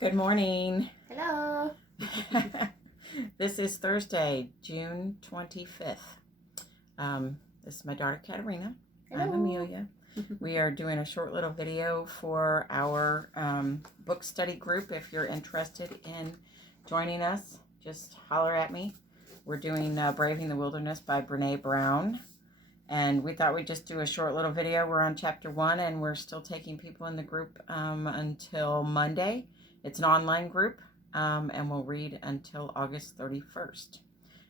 Good morning. Hello. This is Thursday, June 25th. This is my daughter, Katerina. Hello. I'm Amelia. We are doing a short little video for our book study group. If you're interested in joining us, just holler at me. We're doing Braving the Wilderness by Brené Brown. And we thought we'd just do a short little video. We're on chapter 1, and we're still taking people in the group until Monday. It's an online group, and we'll read until August 31st.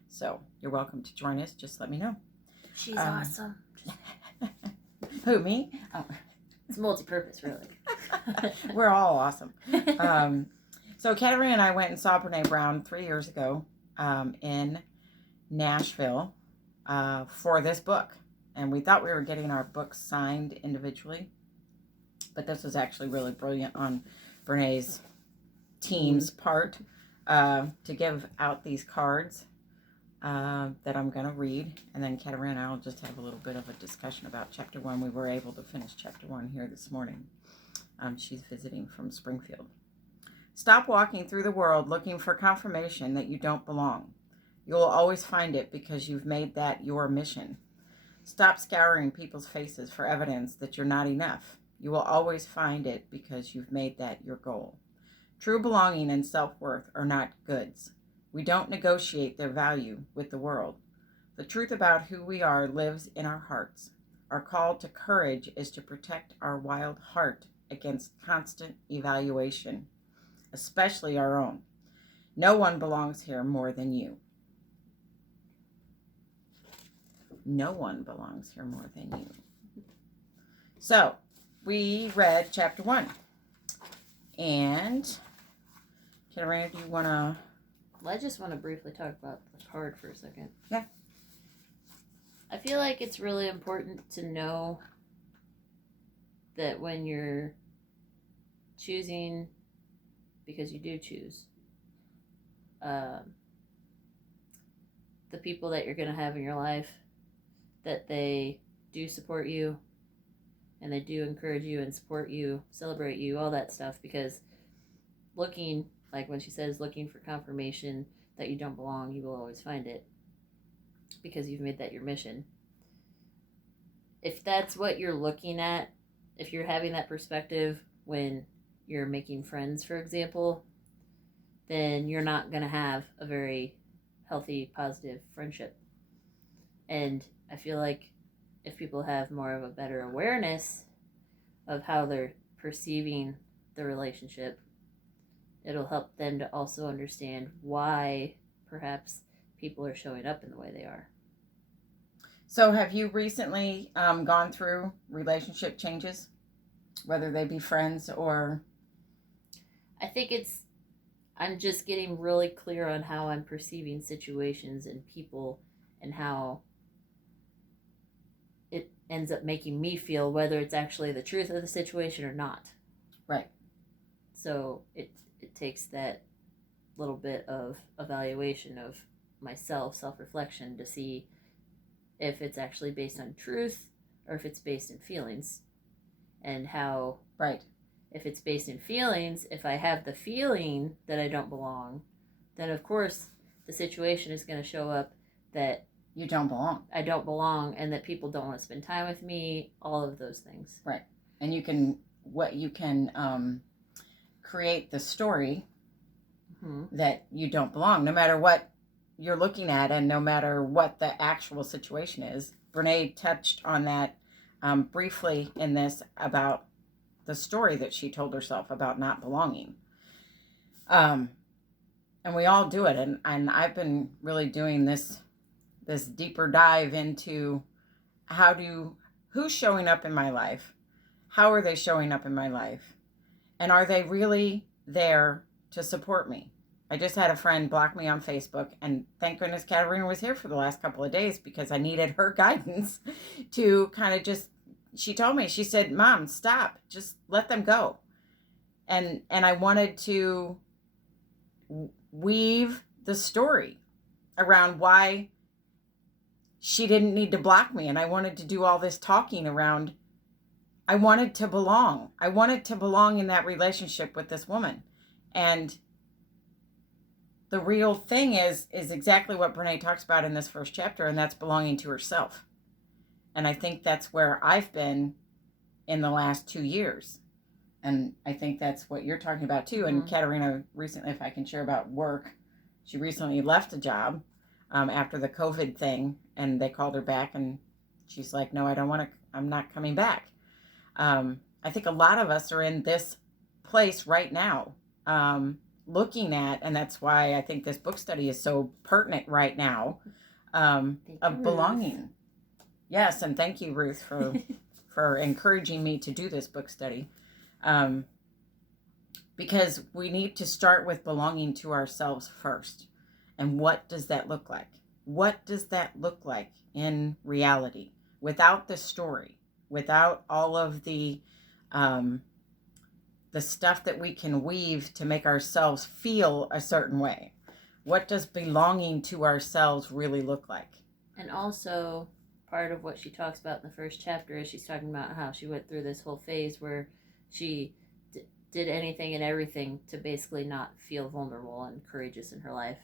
So you're welcome to join us. Just let me know. She's awesome. Who, me? Oh. It's multi-purpose, really. We're all awesome. So Katerina and I went and saw Brené Brown 3 years ago in Nashville for this book. And we thought we were getting our books signed individually. But this was actually really brilliant on Brené's team's part to give out these cards that I'm going to read. And then Katerina and I will just have a little bit of a discussion about chapter 1. We were able to finish chapter 1 here this morning. She's visiting from Springfield. Stop walking through the world looking for confirmation that you don't belong. You will always find it because you've made that your mission. Stop scouring people's faces for evidence that you're not enough. You will always find it because you've made that your goal. True belonging and self-worth are not goods. We don't negotiate their value with the world. The truth about who we are lives in our hearts. Our call to courage is to protect our wild heart against constant evaluation, especially our own. No one belongs here more than you. No one belongs here more than you. So, we read chapter 1. And, Katerina, do you want to... Well, I just want to briefly talk about the card for a second. Yeah. I feel like it's really important to know that when you're choosing, because you do choose, the people that you're going to have in your life, that they do support you and they do encourage you and support you, celebrate you, all that stuff. Because looking, like when she says looking for confirmation that you don't belong, you will always find it because you've made that your mission. If that's what you're looking at, if you're having that perspective when you're making friends, for example, then you're not going to have a very healthy, positive friendship. And I feel like if people have more of a better awareness of how they're perceiving the relationship, it'll help them to also understand why perhaps people are showing up in the way they are. So have you recently gone through relationship changes, whether they be friends or... I think I'm just getting really clear on how I'm perceiving situations and people and how it ends up making me feel, whether it's actually the truth of the situation or not. Right. So it takes that little bit of evaluation of myself, self-reflection, to see if it's actually based on truth or if it's based in feelings. And how, right, if it's based in feelings, if I have the feeling that I don't belong, then of course the situation is going to show up that you don't belong. I don't belong, and that people don't want to spend time with me, all of those things. Right. And you can create the story that you don't belong, no matter what you're looking at and no matter what the actual situation is. Brené touched on that briefly in this about the story that she told herself about not belonging. And we all do it. And I've been really doing this deeper dive into who's showing up in my life? How are they showing up in my life? And are they really there to support me? I just had a friend block me on Facebook, and thank goodness Katerina was here for the last couple of days because I needed her guidance to kind of just, she told me, she said, Mom, stop, just let them go. And I wanted to weave the story around why she didn't need to block me. And I wanted to do all this talking around, I wanted to belong. I wanted to belong in that relationship with this woman. And the real thing is exactly what Brene talks about in this first chapter, and that's belonging to herself. And I think that's where I've been in the last 2 years. And I think that's what you're talking about too. And Katerina recently, if I can share about work, she recently left a job after the COVID thing, and they called her back, and she's like, no, I don't want to, I'm not coming back. I think a lot of us are in this place right now, looking at, and that's why I think this book study is so pertinent right now, of belonging. Yes, and thank you, Ruth, for encouraging me to do this book study. Because we need to start with belonging to ourselves first. And what does that look like? What does that look like in reality? Without the story, without all of the stuff that we can weave to make ourselves feel a certain way. What does belonging to ourselves really look like? And also, part of what she talks about in the first chapter is she's talking about how she went through this whole phase where she did anything and everything to basically not feel vulnerable and courageous in her life.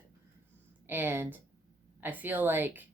And I feel like